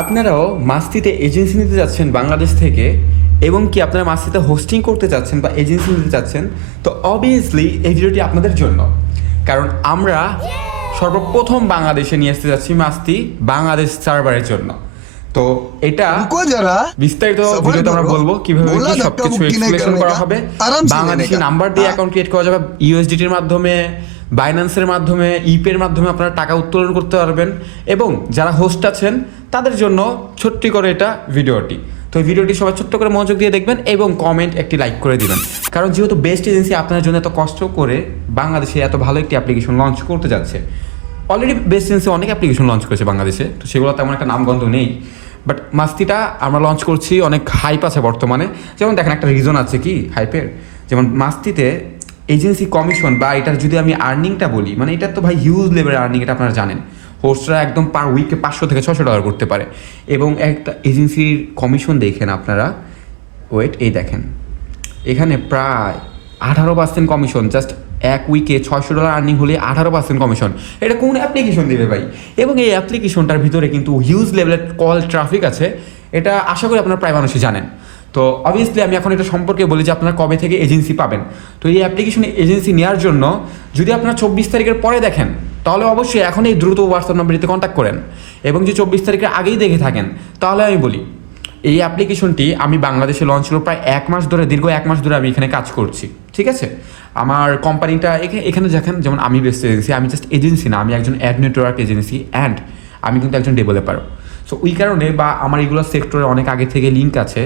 আপনারাও মাস্তিতে এজেন্সি নিতে যাচ্ছেন বাংলাদেশ থেকে এবং কি আপনারা মাস্তিতে হোস্টিং করতে চাচ্ছেন বা এজেন্সি নিতে চাচ্ছেন, তো অবভিয়াসলি এই ভিডিওটি আপনাদের জন্য। কারণ আমরা সর্বপ্রথম বাংলাদেশে নিয়ে আসতে যাচ্ছি মাস্তি বাংলাদেশ সার্ভারের জন্য। তো এটা বিস্তারিত ভিডিওতে আমরা বলবো কিভাবে কি সবকিছু এক্সপ্লেনেশন করা হবে। বাংলাদেশি নাম্বার দিয়ে অ্যাকাউন্ট ক্রিয়েট করা যাবে, ইউএসডিটির মাধ্যমে, বাইন্যান্সের মাধ্যমে, ইপের মাধ্যমে আপনারা টাকা উত্তোলন করতে পারবেন। এবং যারা হোস্ট আছেন তাদের জন্য ছোট্ট করে এটা ভিডিওটি। তো এই ভিডিওটি সবাই ছোট্ট করে মনোযোগ দিয়ে দেখবেন এবং কমেন্ট একটি লাইক করে দিবেন। কারণ যেহেতু বেস্ট এজেন্সি আপনার জন্য এত কষ্ট করে বাংলাদেশে এত ভালো একটি অ্যাপ্লিকেশন লঞ্চ করতে যাচ্ছে। অলরেডি বেস্ট এজেন্সি অনেক অ্যাপ্লিকেশন লঞ্চ করেছে বাংলাদেশে, তো সেগুলো তেমন একটা নামগন্ধ নেই। বাট মাস্তিটা আমরা লঞ্চ করছি, অনেক হাইপ আছে বর্তমানে। যেমন দেখেন একটা রিজন আছে কি হাইপের, যেমন মাস্তিতে এজেন্সি কমিশন বা এটার যদি আমি আর্নিংটা বলি, মানে এটা তো ভাই হিউজ লেভেলের আর্নিং, এটা আপনারা জানেন। হোস্টরা একদম পার উইকে 500 থেকে 600 ডলার করতে পারে। এবং একটা এজেন্সির কমিশন দেখেন আপনারা, ওয়েট, এই দেখেন এখানে প্রায় 18% কমিশন। জাস্ট এক উইকে 600 ডলার আর্নিং হলে 18% কমিশন। এটা কোন অ্যাপ্লিকেশন দেবে ভাই? এবং এই অ্যাপ্লিকেশনটার ভিতরে কিন্তু হিউজ লেভেলের কল ট্রাফিক আছে, এটা আশা করি আপনারা প্রায় মানুষই জানেন। তো অবভিয়াসলি আমি এখন এটা সম্পর্কে বলি যে আপনারা কবে থেকে এজেন্সি পাবেন। তো এই অ্যাপ্লিকেশনে এজেন্সি নেওয়ার জন্য যদি আপনারা 24 তারিখের পরে দেখেন, তাহলে অবশ্যই এখন এই দ্রুত হোয়াটসঅ্যাপ নাম্বারটিতে কন্ট্যাক্ট করেন। এবং যে 24 তারিখের আগেই দেখে থাকেন, তাহলে আমি বলি এই অ্যাপ্লিকেশনটি আমি বাংলাদেশে লঞ্চ হলো প্রায় 1 মাস ধরে, দীর্ঘ 1 মাস ধরে আমি এখানে কাজ করছি, ঠিক আছে। আমার কোম্পানিটা এখানে দেখেন, যেমন আমি বেস্ট এজেন্সি, আমি জাস্ট এজেন্সি না, আমি একজন অ্যাড নেটওয়ার্ক এজেন্সি অ্যান্ড আমি কিন্তু একজন ডেভেলপারও। সো ওই কারণে বা আমার এগুলো সেক্টরে অনেক আগে থেকে লিঙ্ক আছে,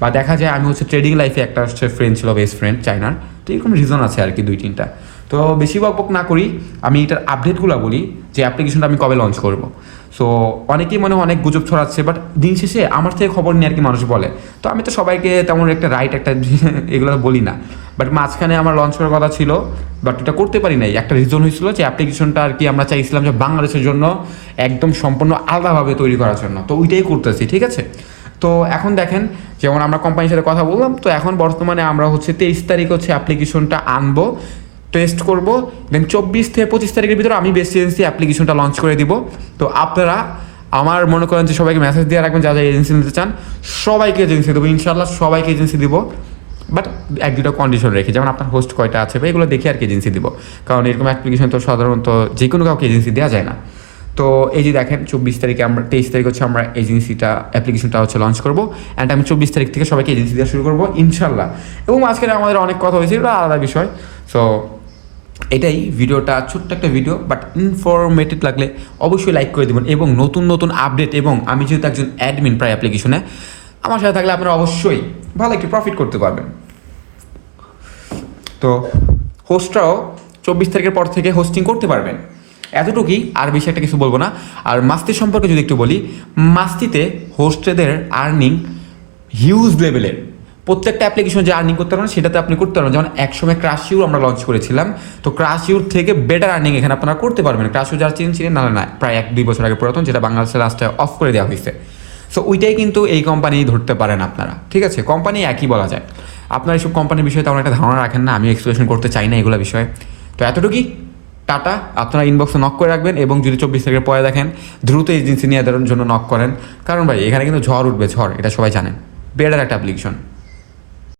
বা দেখা যায় আমি হচ্ছে ট্রেডিং লাইফে একটা হচ্ছে ফ্রেন্ড ছিল, বেস্ট ফ্রেন্ড চাইনার। তো এরকম রিজন আছে আর কি 2-3টা। তো বেশি বক না করি, আমি এটার আপডেটগুলো বলি যে অ্যাপ্লিকেশনটা আমি কবে লঞ্চ করব। সো অনেকেই অনেক গুজব ছড়াচ্ছে, বাট দিন শেষে আমার থেকে খবর নিয়ে আর কি মানুষ বলে। তো আমি তো সবাইকে তেমন একটা রাইট একটা এগুলো বলি না। বাট মাঝখানে আমার লঞ্চ করার কথা ছিল, বাট এটা করতে পারি নাই। একটা রিজন হয়েছিল যে অ্যাপ্লিকেশনটা আর কি আমরা চাইছিলাম যে বাংলাদেশের জন্য একদম সম্পূর্ণ আলাদাভাবে তৈরি করার জন্য। তো ওইটাই করতেছি, ঠিক আছে। তো এখন দেখেন, যেমন আমরা কোম্পানির সাথে কথা বললাম, তো এখন বর্তমানে আমরা হচ্ছে 23 তারিখ হচ্ছে অ্যাপ্লিকেশনটা আনবো, টেস্ট করব। দেন 24 থেকে 25 তারিখের ভিতরে আমি বেস্ট এজেন্সি অ্যাপ্লিকেশনটা লঞ্চ করে দিব। তো আপনারা আমার মনে করেন যে সবাইকে মেসেজ দিয়ে রাখবেন, যা যা এজেন্সি নিতে চান সবাইকে এজেন্সি দেবো, ইনশাল্লাহ সবাইকে এজেন্সি দিব। বাট 1-2টা কন্ডিশন রেখে, যেমন আপনার হোস্ট কয়টা আছে বা এগুলো দেখে আর কি এজেন্সি দিব। কারণ এরকম অ্যাপ্লিকেশন তো সাধারণত যে কোনো কাউকে এজেন্সি দেওয়া যায় না। তো এই যে দেখেন 24 তারিখে আমরা 23 তারিখ হচ্ছে আমরা এজেন্সিটা অ্যাপ্লিকেশনটা হচ্ছে লঞ্চ করবো। অ্যান্ড আমি 24 তারিখ থেকে সবাইকে এজেন্সি দেওয়া শুরু করবো ইনশাল্লাহ। এবং আজকের আমাদের অনেক কথা হয়েছে, এটা আলাদা বিষয়। সো এটাই ভিডিওটা, ছোট্ট একটা ভিডিও, বাট ইনফরমেটিভ লাগলে অবশ্যই লাইক করে দেবেন। এবং নতুন নতুন আপডেট, এবং আমি যেহেতু একজন অ্যাডমিন প্রায় অ্যাপ্লিকেশনে, আমার সাথে থাকলে আপনারা অবশ্যই ভালো একটি প্রফিট করতে পারবেন। তো হোস্টরাও 24 তারিখের পর থেকে হোস্টিং করতে পারবেন, এতটুকুই, আর বেশি একটা কিছু বলবো না। আর মাস্তি সম্পর্কে যদি একটু বলি, মাস্তিতে হোস্টেদের আর্নিং হিউজ লেভেলের। প্রত্যেকটা অ্যাপ্লিকেশন যে আর্নিং করতে পারবেন সেটাতে আপনি করতে পারবেন। যেমন একসময় ক্রাশিউর আমরা লঞ্চ করেছিলাম, তো ক্রাশিউর থেকে বেটার আর্নিং এখানে আপনারা করতে পারবেন। ক্রাশিউ যারা চিনেন না, প্রায় 1-2 বছর আগে পুরাতন, যেটা বাংলাদেশের লাস্টে অফ করে দেওয়া হয়েছে। সো ওইটাই কিন্তু এই কোম্পানি ধরতে পারেন আপনারা, ঠিক আছে। কোম্পানি একই বলা যায়। আপনারা এইসব কোম্পানির বিষয়ে তেমন একটা ধারণা রাখেন না, আমি এক্সপ্লেনেশন করতে চাই না এগুলো বিষয়ে। তো এতটুকুই, টাটা। আপনারা ইনবক্সে নক করে রাখবেন, এবং যদি 24 তারিখের পরে দেখেন, দ্রুত এজেন্সি নিয়ে দেওয়ার জন্য নক করেন। কারণ ভাই এখানে কিন্তু ঝড় উঠবে, ঝড়, এটা সবাই জানেন। বেটার একটা অ্যাপ্লিকেশন।